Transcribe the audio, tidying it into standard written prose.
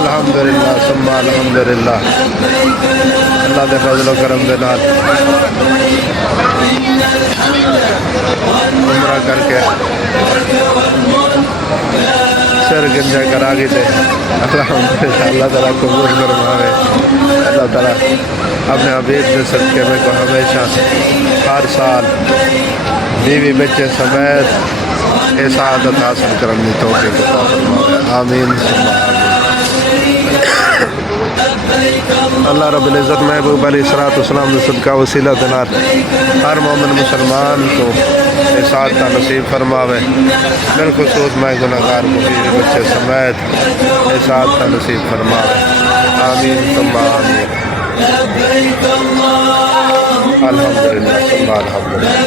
अल्हम्दुलिल्लाह सुम्मा अल्हम्दुलिल्लाह। अल्लाह के फजल करम दे नाल उम्रा करके सर गंजा करा के थे। अल्हम्दुलिल्लाह अल्लाह ताला कबूल फरमावे। अल्लाह ताला अपने हबीब के सदके में को हमेशा हर साल बीवी बच्चे समेत इस आदत हासिल करने की तौफीक अता फरमावे। आमीन। अल्लाह रब्बुल इज़्ज़त महबूब अलैहिस्सलाम ने सदका वसीला देनार हर मोमिन मुसलमान को इस आदत नसीब फरमावे। बिलखुसूस मैं गुनहगार को बीवी बच्चे समेत इस आदत नसीब फरमावे। आमीन सुम्मा आमीन। अल्हम्दुलिल्लाह सुम्मा अल्हम्दुलिल्लाह।